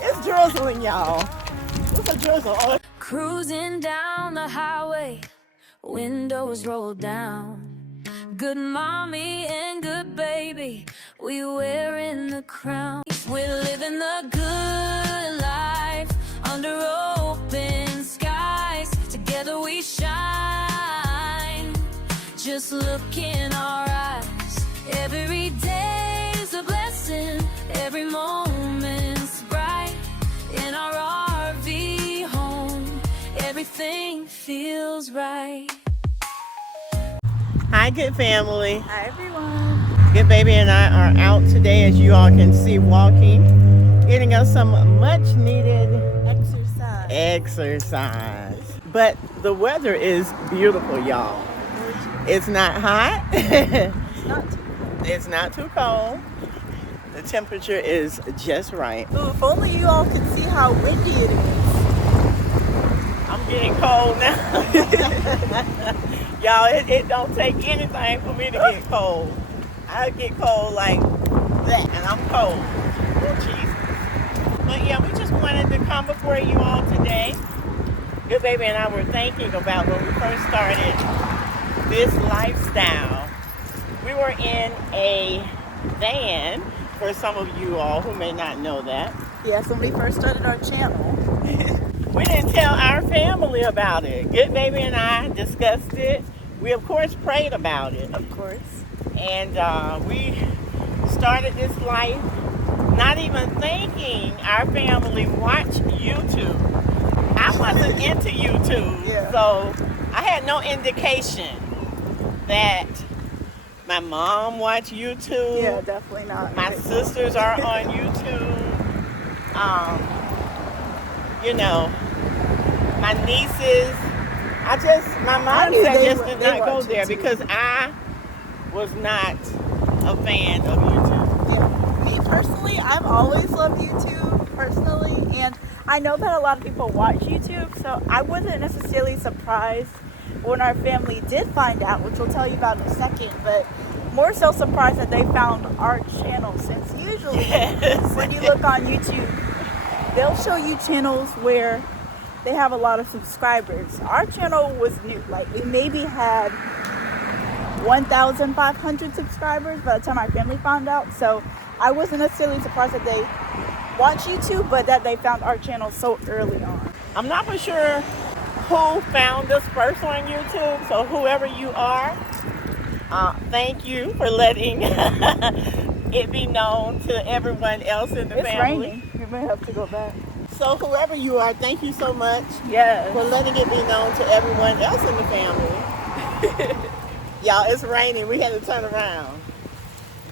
It's drizzling, y'all. It's a drizzle. Oh. Cruising down the highway, windows rolled down. Good mommy and good baby, we wearing the crown. We're living the good life under open skies. Together we shine. Just look in our eyes. Every day's a blessing. Every moment's bright. In our RV home, everything feels right. Hi, good family. Hi, everyone. Good baby and I are out today, as you all can see, walking, getting us some much needed exercise. But the weather is beautiful, y'all. It's not hot. It's not too cold. The temperature is just right. Ooh, if only you all could see how windy it is. I'm getting cold now. Y'all, it don't take anything for me to get cold. I get cold like that, and I'm cold. Oh, Jesus. But yeah, we just wanted to come before you all today. Good baby and I were thinking about when we first started this lifestyle. We were in a van, for some of you all who may not know that. Yes, when we first started our channel. We didn't tell our family about it. Good baby and I discussed it. We, of course, prayed about it. Of course. And we started this life not even thinking our family watched YouTube. I wasn't into YouTube, so I had no indication that my mom watched YouTube. Yeah, definitely not. My sisters are on YouTube. You know, my nieces. My mindset just did not go there because I was not a fan of YouTube. Yeah. Me personally, I've always loved YouTube personally, and I know that a lot of people watch YouTube, so I wasn't necessarily surprised when our family did find out, which we'll tell you about in a second, but more so surprised that they found our channel, since usually when you look on YouTube, they'll show you channels where they have a lot of subscribers. Our channel was new. Like, we maybe had 1,500 subscribers by the time our family found out. So I wasn't necessarily surprised that they watch YouTube, but that they found our channel so early on. I'm not for sure who found us first on YouTube, so whoever you are, thank you for letting it be known to everyone else in the family. It's raining. You may have to go back. So whoever you are, thank you so much for letting it be known to everyone else in the family. Y'all, it's raining. We had to turn around.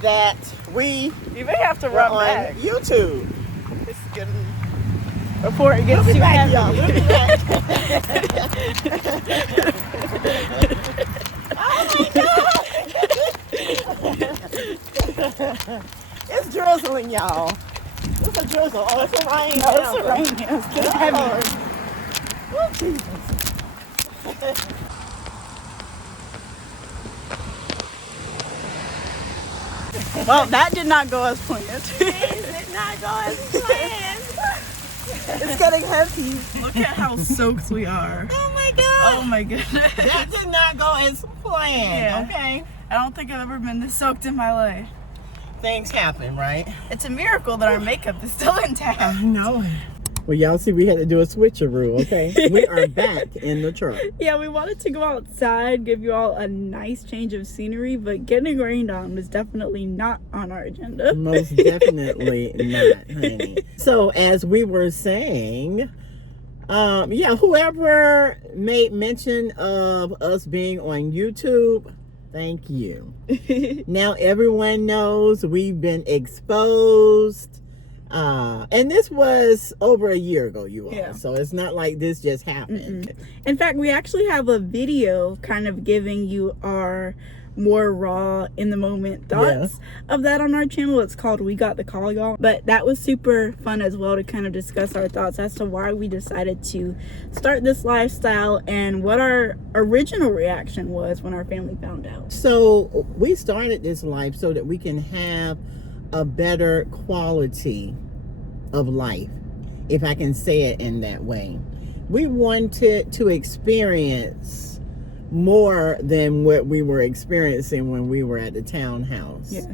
That you may have to run on back. YouTube. It's getting before it gets too heavy. Y'all. We'll be back. Oh my God! It's drizzling, y'all. It's a drizzle. Oh, it's a rain. No, it's a rain. It's getting heavy. Oh, Jesus. Well, that did not go as planned. It did not go as planned. It's getting heavy. Look at how soaked we are. Oh my God. Oh my goodness. That did not go as planned. Yeah. Okay. I don't think I've ever been this soaked in my life. Things happen, right? It's a miracle that our makeup is still intact. I know. Well, y'all see, we had to do a switcheroo, okay? We are back in the truck. Yeah, we wanted to go outside, give you all a nice change of scenery, but getting rained on was definitely not on our agenda. Most definitely not, honey. So, as we were saying, whoever made mention of us being on YouTube, thank you. Now everyone knows we've been exposed. And this was over a year ago, you all. Yeah. So it's not like this just happened. Mm-mm. In fact, we actually have a video kind of giving you our more raw in the moment thoughts of that on our channel. It's called We Got the Call, y'all. But that was super fun as well to kind of discuss our thoughts as to why we decided to start this lifestyle and what our original reaction was when our family found out. So we started this life so that we can have a better quality of life, if I can say it in that way. We wanted to experience more than what we were experiencing when we were at the townhouse. Yes.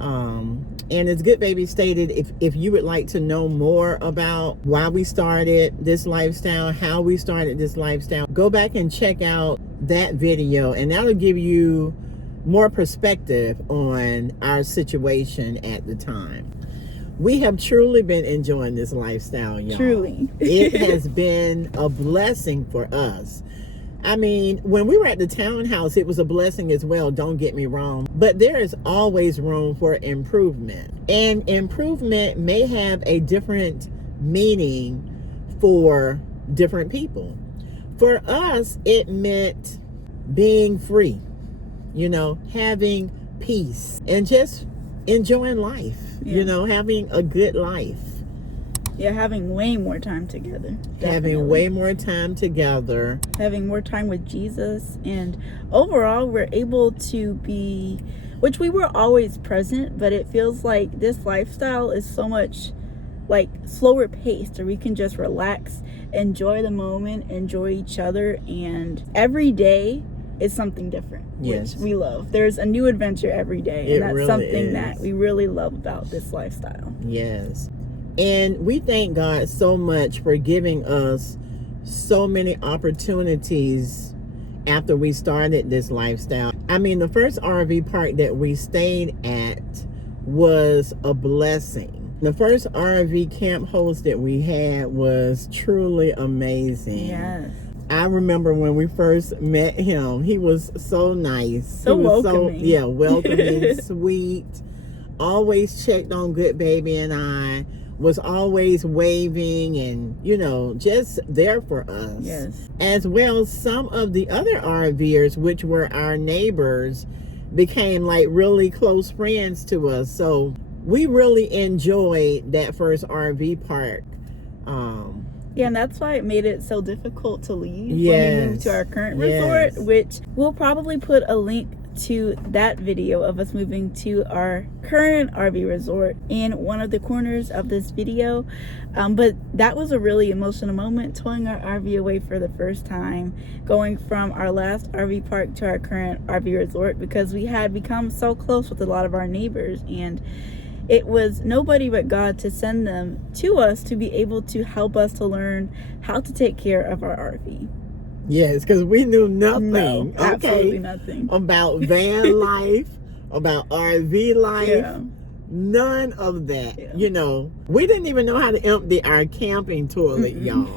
And as Goodbaby stated, if you would like to know more about why we started this lifestyle, how we started this lifestyle, go back and check out that video, and that'll give you more perspective on our situation at the time. We have truly been enjoying this lifestyle, y'all. Truly. It has been a blessing for us. I mean, when we were at the townhouse, it was a blessing as well, don't get me wrong. But there is always room for improvement. And improvement may have a different meaning for different people. For us, it meant being free, you know, having peace, and just enjoying life, you know, having a good life. Yeah, having way more time together. Definitely. Having way more time together. Having more time with Jesus. And overall, we're able to be, which we were always present, but it feels like this lifestyle is so much like slower paced, or we can just relax, enjoy the moment, enjoy each other. And every day is something different, which we love. There's a new adventure every day. And that's really something that we really love about this lifestyle. Yes. And we thank God so much for giving us so many opportunities after we started this lifestyle. I mean, the first RV park that we stayed at was a blessing. The first RV camp host that we had was truly amazing. Yes. I remember when we first met him, he was so nice. So welcoming. Welcoming, sweet. Always checked on Goodbaby and I. Was always waving and, you know, just there for us. Yes. As well, some of the other RVers, which were our neighbors, became like really close friends to us. So we really enjoyed that first RV park. Yeah, and that's why it made it so difficult to leave when we moved to our current resort, which we'll probably put a link to that video of us moving to our current RV resort in one of the corners of this video. But that was a really emotional moment, towing our RV away for the first time, going from our last RV park to our current RV resort, because we had become so close with a lot of our neighbors, and it was nobody but God to send them to us to be able to help us to learn how to take care of our RV. Yes, because we knew nothing. No, absolutely nothing. About van life, about RV life. None of that. You know, we didn't even know how to empty our camping toilet, y'all.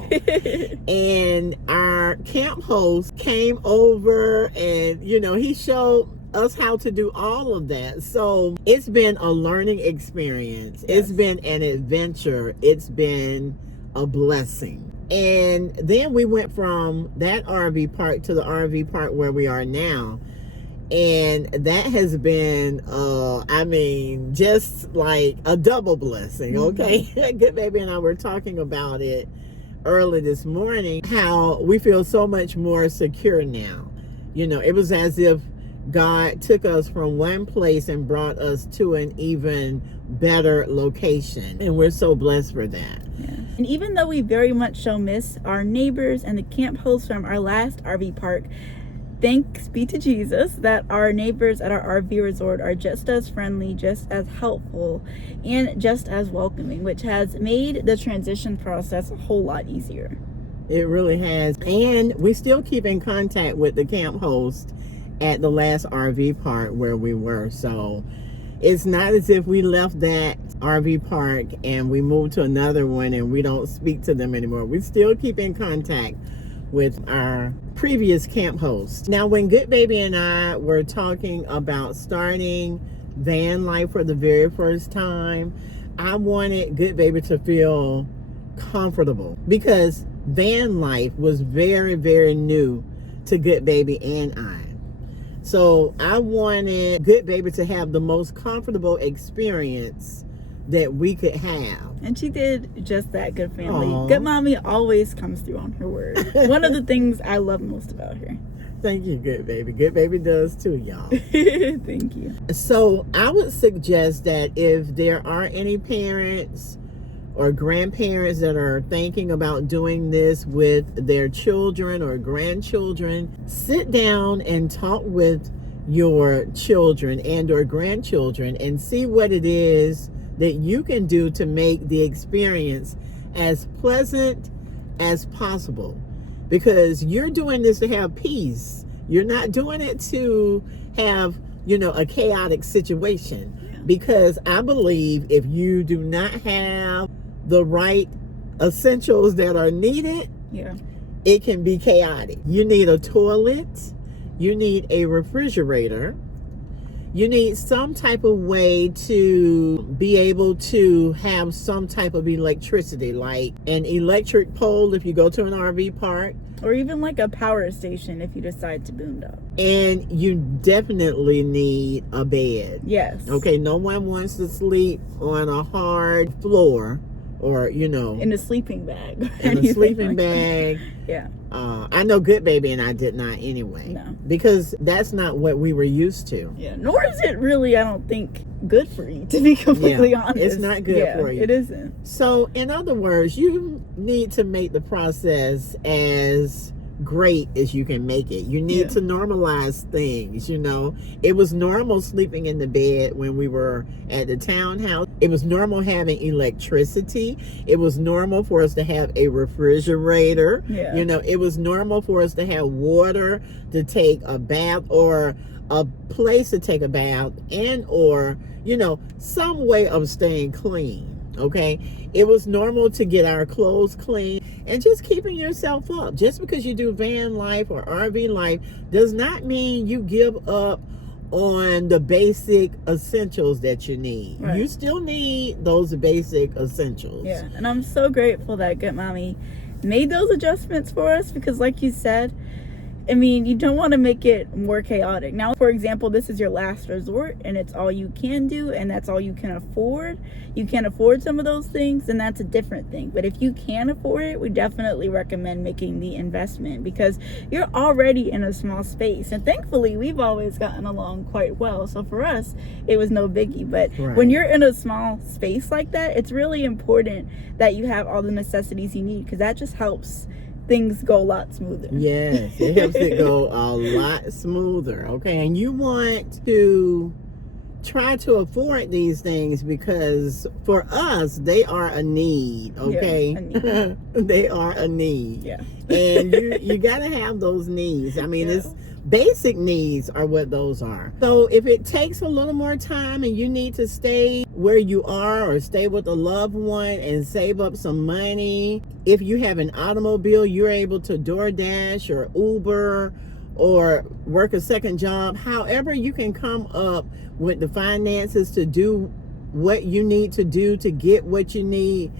And our camp host came over and, you know, he showed us how to do all of that. So it's been a learning experience. It's been an adventure. It's been a blessing. And then we went from that RV park to the RV park where we are now. And that has been, I mean, just like a double blessing, okay? Goodbaby and I were talking about it early this morning, how we feel so much more secure now. You know, it was as if God took us from one place and brought us to an even better location. And we're so blessed for that. And even though we very much so miss our neighbors and the camp hosts from our last RV park, thanks be to Jesus that our neighbors at our RV resort are just as friendly, just as helpful, and just as welcoming, which has made the transition process a whole lot easier. It really has. And we still keep in contact with the camp host at the last RV park where we were. So it's not as if we left that RV park and we moved to another one and we don't speak to them anymore. We still keep in contact with our previous camp host. Now, when Goodbaby and I were talking about starting van life for the very first time, I wanted Good Baby to feel comfortable because van life was very, very new to Good Baby and I. So I wanted Good Baby to have the most comfortable experience that we could have. And she did just that, Good Family. Aww. Good Mommy always comes through on her word. One of the things I love most about her. Thank you, Good Baby. Good Baby does too, y'all. Thank you. So I would suggest that if there are any parents or grandparents that are thinking about doing this with their children or grandchildren, sit down and talk with your children and or grandchildren and see what it is that you can do to make the experience as pleasant as possible. Because you're doing this to have peace. You're not doing it to have, a chaotic situation. Yeah. Because I believe if you do not have the right essentials that are needed, Yeah. it can be chaotic. You need a toilet. You need a refrigerator. You need some type of way to be able to have some type of electricity, like an electric pole if you go to an RV park. Or even like a power station if you decide to boondoggle. And you definitely need a bed. Yes. Okay, no one wants to sleep on a hard floor or, In a sleeping bag. in a sleeping bag. Yeah. I know Good Baby and I did not anyway. No. Because that's not what we were used to. Yeah. Nor is it really, I don't think, good for you, to be completely honest. It's not good for you. It isn't. So, in other words, you need to make the process as great as you can make it. You need to normalize things, It was normal sleeping in the bed when we were at the townhouse. It was normal having electricity. It was normal for us to have a refrigerator. Yeah. It was normal for us to have water to take a bath or a place to take a bath and or, some way of staying clean. Okay, it was normal to get our clothes clean and just keeping yourself up. Just because you do van life or RV life does not mean you give up on the basic essentials that you need. Right. You still need those basic essentials. Yeah, and I'm so grateful that Good Mommy made those adjustments for us because, like you said, you don't want to make it more chaotic. Now, for example, this is your last resort and it's all you can do and that's all you can afford. You can't afford some of those things and that's a different thing. But if you can afford it, we definitely recommend making the investment because you're already in a small space. And thankfully, we've always gotten along quite well. So for us, it was no biggie. But when you're in a small space like that, it's really important that you have all the necessities you need because that just helps things go a lot smoother. Yes, it helps it go a lot smoother. Okay, and you want to try to afford these things because for us, they are a need. Okay, Yeah, they are a need. Yeah. And you gotta have those needs. It's basic needs are what those are. So if it takes a little more time and you need to stay where you are or stay with a loved one and save up some money, if you have an automobile, you're able to DoorDash or Uber or work a second job. However you can come up with the finances to do what you need to do to get what you need,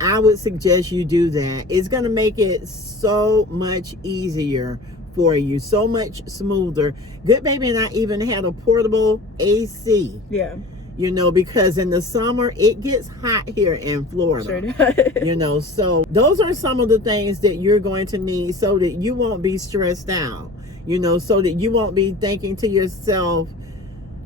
I would suggest you do that. It's going to make it so much easier for you, so much smoother. Good Baby and I even had a portable AC. Yeah. Because in the summer it gets hot here in Florida. Sure does. So those are some of the things that you're going to need so that you won't be stressed out. So that you won't be thinking to yourself,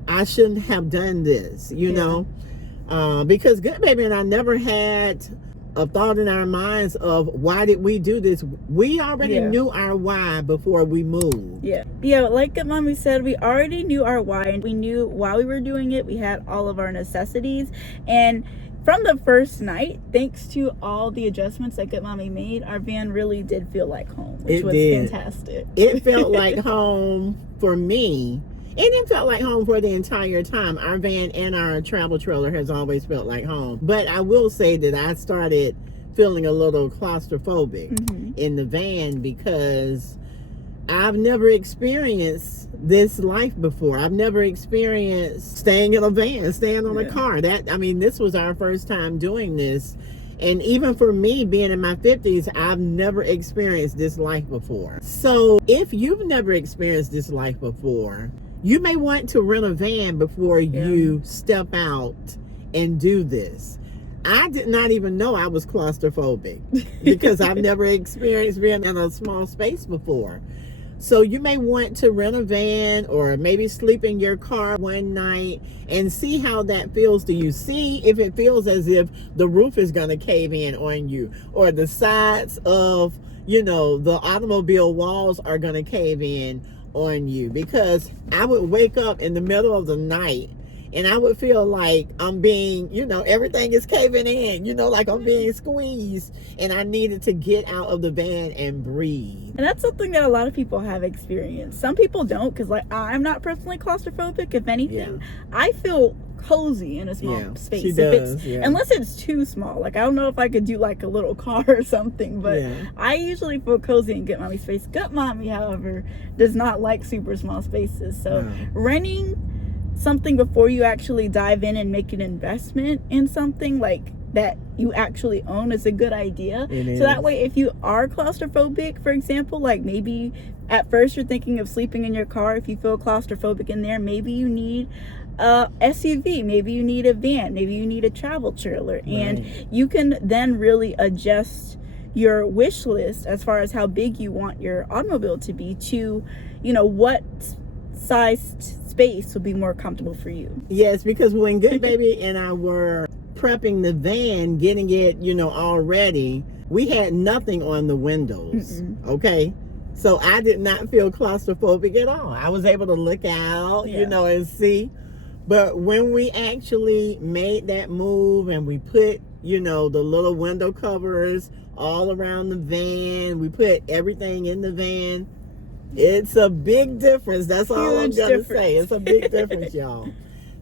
I shouldn't have done this, because Good Baby and I never had a thought in our minds of why did we do this. We already knew our why before we moved. Yeah, like Good Mommy said, we already knew our why and we knew while we were doing it we had all of our necessities. And from the first night, thanks to all the adjustments that Good Mommy made, our van really did feel like home, which was fantastic. It felt like home for me. And it felt like home for the entire time. Our van and our travel trailer has always felt like home. But I will say that I started feeling a little claustrophobic in the van because I've never experienced this life before. I've never experienced staying in a van, staying on a car. This was our first time doing this. And even for me, being in my 50s, I've never experienced this life before. So if you've never experienced this life before, you may want to rent a van before you step out and do this. I did not even know I was claustrophobic because I've never experienced being in a small space before. So you may want to rent a van or maybe sleep in your car one night and see how that feels to you. See if it feels as if the roof is going to cave in on you, or the sides of, the automobile walls are going to cave in on you. Because I would wake up in the middle of the night and I would feel like I'm being, everything is caving in, like I'm being squeezed, and I needed to get out of the van and breathe. And that's something that a lot of people have experienced. Some people don't, because I'm not personally claustrophobic. If anything, I feel cozy in a small space. She does, unless it's too small. Like, I don't know if I could do like a little car or something, but I usually feel cozy in Goodmommy space. Goodmommy, however, does not like super small spaces. So renting something before you actually dive in and make an investment in something like that you actually own is a good idea. So that way, if you are claustrophobic, for example, like maybe at first you're thinking of sleeping in your car, if you feel claustrophobic in there, maybe you need a SUV, maybe you need a van, maybe you need a travel trailer, and you can then really adjust your wish list as far as how big you want your automobile to be to, what sized space will be more comfortable for you. Yes, because when Goodbaby and I were prepping the van, getting it, all ready, we had nothing on the windows. Okay, so I did not feel claustrophobic at all. I was able to look out, and see. But when we actually made that move and we put, the little window covers all around the van, we put everything in the van, it's a big difference. That's all I'm going to say. It's a big difference, y'all.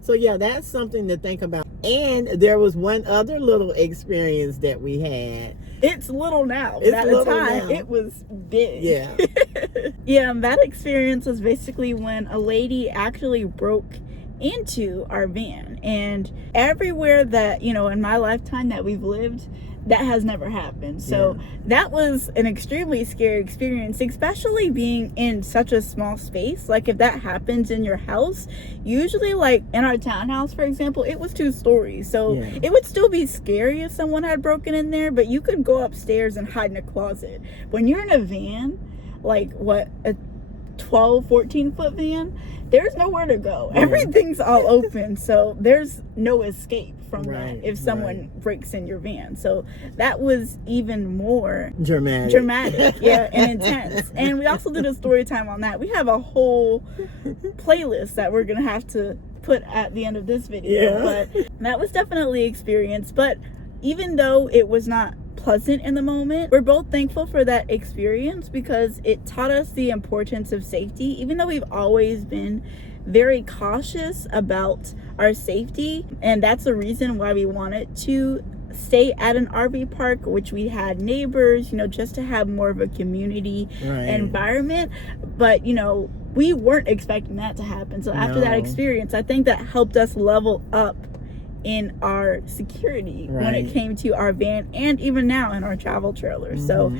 So, that's something to think about. And there was one other little experience that we had. It's little now, but at the time, it was big. Yeah. That experience was basically when a lady actually broke into our van. And everywhere that, in my lifetime that we've lived, that has never happened. So that was an extremely scary experience, especially being in such a small space. Like, if that happens in your house, usually, like in our townhouse, for example, it was 2 stories. So it would still be scary if someone had broken in there, but you could go upstairs and hide in a closet. When you're in a van, like a 12, 14-foot van, there's nowhere to go. Everything's all open, so there's no escape from that if someone breaks in your van. So that was even more dramatic and intense. And we also did a story time on that. We have a whole playlist that we're gonna have to put at the end of this video. But that was definitely an experience. But even though it was not pleasant in the moment, we're both thankful for that experience because it taught us the importance of safety. Even though we've always been very cautious about our safety, and that's the reason why we wanted to stay at an RV park, which we had neighbors, just to have more of a community environment. But we weren't expecting that to happen. So after that experience, I think that helped us level up in our security when it came to our van, and even now in our travel trailer. So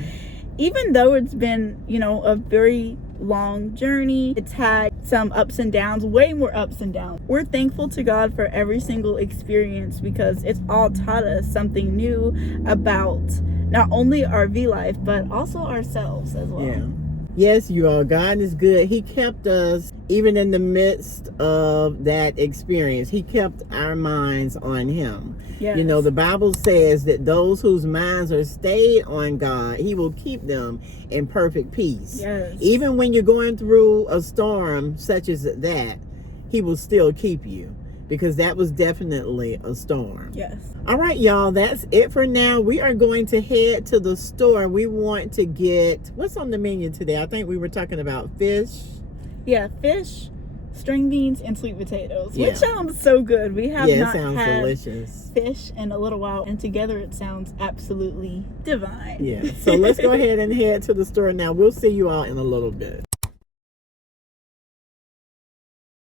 even though it's been, a very long journey, it's had some ups and downs, way more ups and downs. We're thankful to God for every single experience because it's all taught us something new about not only RV life, but also ourselves as well. Yes, you all. God is good. He kept us even in the midst of that experience. He kept our minds on Him. The Bible says that those whose minds are stayed on God, He will keep them in perfect peace. Even when you're going through a storm such as that, He will still keep you, because that was definitely a storm. All right, y'all, that's it for now. We are going to head to the store. We want to get, what's on the menu today? I think we were talking about fish. Fish, string beans, and sweet potatoes, which sounds so good. We have not had delicious fish in a little while, and together it sounds absolutely divine. So let's go ahead and head to the store now. We'll see you all in a little bit.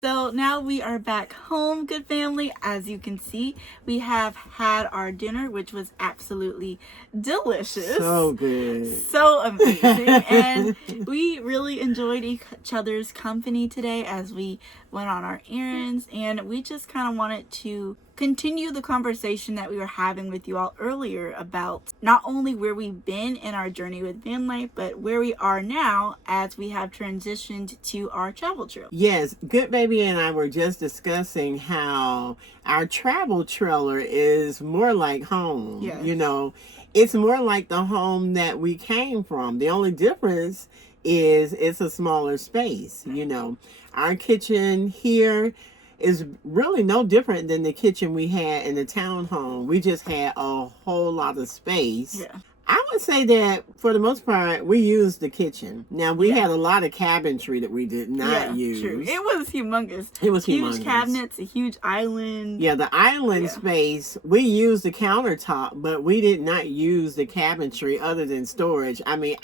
So now we are back home, good family. As you can see, we have had our dinner, which was absolutely delicious. So good. So amazing. And we really enjoyed each other's company today as we went on our errands. And we just kind of wanted to continue the conversation that we were having with you all earlier about not only where we've been in our journey with van life, but where we are now as we have transitioned to our travel trailer. Yes, Goodbaby and I were just discussing how our travel trailer is more like home. Yes. You know, it's more like the home that we came from. The only difference is it's a smaller space. You know, our kitchen here is really no different than the kitchen we had in the townhome. We just had a whole lot of space. Yeah. I would say that for the most part, we used the kitchen. Now, we had a lot of cabinetry that we did not use. True. It was humongous. It was huge humongous. Cabinets, a huge island. Yeah, the island space, we used the countertop, but we did not use the cabinetry other than storage. I mean,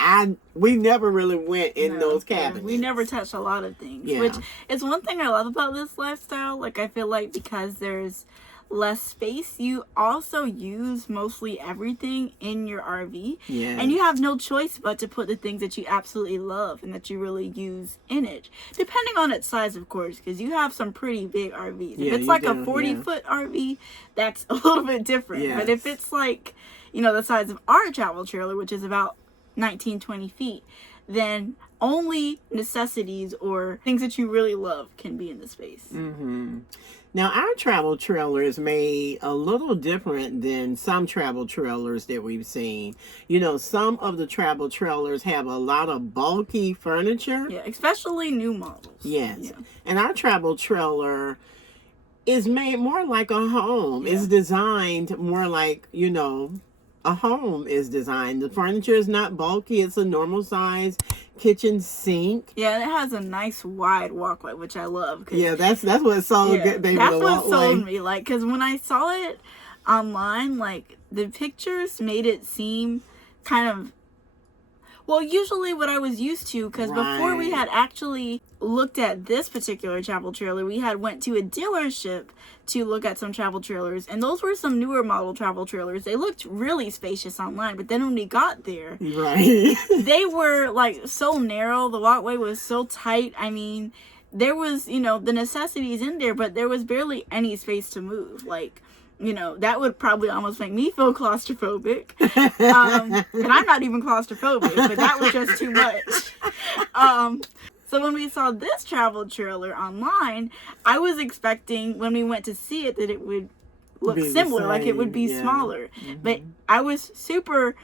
we never really went in those cabinets. We never touched a lot of things, Yeah. which is one thing I love about this lifestyle. Like, I feel like because there's less space, you also use mostly everything in your RV. Yeah. And you have no choice but to put the things that you absolutely love and that you really use in it. Depending on its size, of course, because you have some pretty big RVs. Yeah, if it's you like do, a 40-foot RV, that's a little bit different. Yes. But if it's like, you know, the size of our travel trailer, which is about 19-20 feet, then only necessities or things that you really love can be in the space. Mm-hmm. Now, our travel trailer is made a little different than some travel trailers that we've seen. You know, some of the travel trailers have a lot of bulky furniture. Yeah, especially new models. Yes. Yeah. And our travel trailer is made more like a home. Yeah. It's designed more like, you know, a home is designed. The furniture is not bulky. It's a normal size kitchen sink. Yeah, and it has a nice wide walkway, which I love. Yeah, that's what sold Goodbaby. That's the what walkway. sold me. Like, because when I saw it online, like, the pictures made it seem kind of, well, usually what I was used to, because before we had actually looked at this particular travel trailer, we had went to a dealership to look at some travel trailers, and those were some newer model travel trailers. They looked really spacious online, but then when we got there, Right. they were like so narrow. The walkway was so tight. I mean, there was, you know, the necessities in there, but there was barely any space to move. Like, you know, that would probably almost make me feel claustrophobic. And I'm not even claustrophobic, but that was just too much. So when we saw this travel trailer online, I was expecting when we went to see it that it would look Be the similar, like it would same, be yeah. smaller. But I was super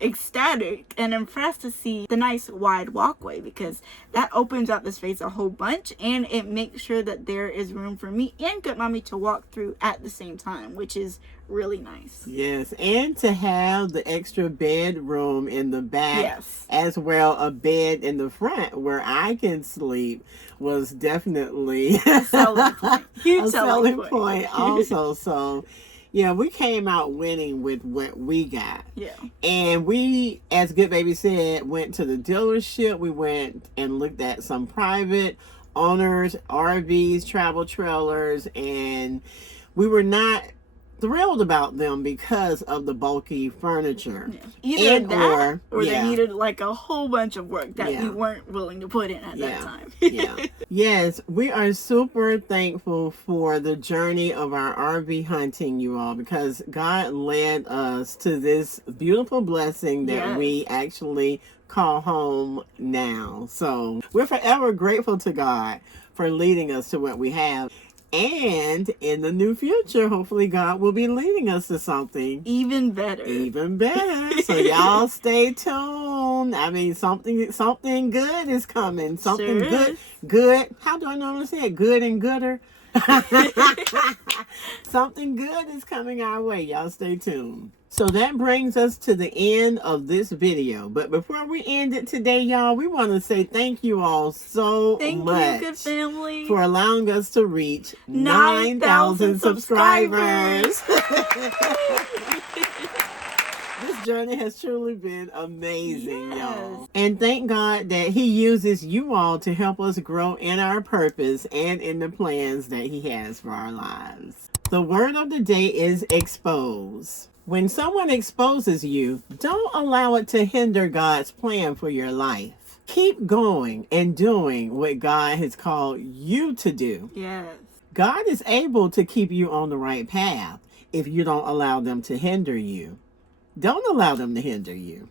ecstatic and impressed to see the nice wide walkway, because that opens up the space a whole bunch, and it makes sure that there is room for me and Goodmommy to walk through at the same time, which is really nice. Yes, and to have the extra bedroom in the back, Yes. as well a bed in the front where I can sleep, was definitely Selling point. Huge a selling selling point. point also. So yeah, we came out winning with what we got. Yeah. And we, as Goodbaby said, went to the dealership. We went and looked at some private owners, RVs, travel trailers, and we were not thrilled about them because of the bulky furniture. Yeah. Either And that or yeah. they needed like a whole bunch of work that Yeah. we weren't willing to put in at that time. Yeah. Yes, we are super thankful for the journey of our RV hunting, you all, because God led us to this beautiful blessing that Yes. we actually call home now. So we're forever grateful to God for leading us to what we have. And in the new future, hopefully God will be leading us to something Even better. even better. So y'all stay tuned. I mean, something good is coming. Something Sure good. is. Good. How do I normally say it? Good and gooder. Something good is coming our way. Y'all stay tuned. So that brings us to the end of this video. But before we end it today, y'all, we want to say thank you all so Thank much you, good family. for allowing us to reach 9,000 9,000 subscribers. This journey has truly been amazing, Yes. y'all. And thank God that He uses you all to help us grow in our purpose and in the plans that He has for our lives. The word of the day is expose. When someone exposes you, don't allow it to hinder God's plan for your life. Keep going and doing what God has called you to do. Yes. God is able to keep you on the right path if you don't allow them to hinder you. Don't allow them to hinder you.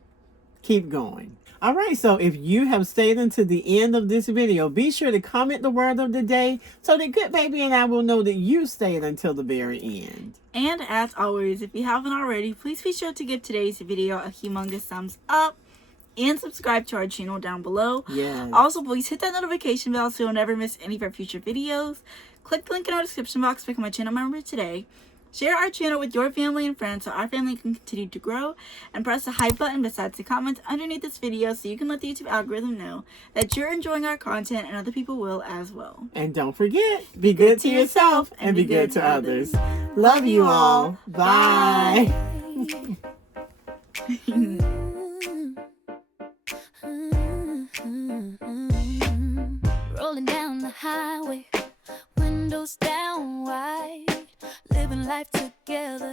Keep going. All right, so if you have stayed until the end of this video, be sure to comment the word of the day so that Goodbaby and I will know that you stayed until the very end. And as always, if you haven't already, please be sure to give today's video a humongous thumbs up and subscribe to our channel down below. Yes. Also, please hit that notification bell so you'll never miss any of our future videos. Click the link in our description box to become a channel member today. Share our channel with your family and friends so our family can continue to grow. And press the hype button besides the comments underneath this video so you can let the YouTube algorithm know that you're enjoying our content and other people will as well. And don't forget, be good to yourself and be good to others. Love you all. Bye. Rolling down the highway, windows down wide, living life together.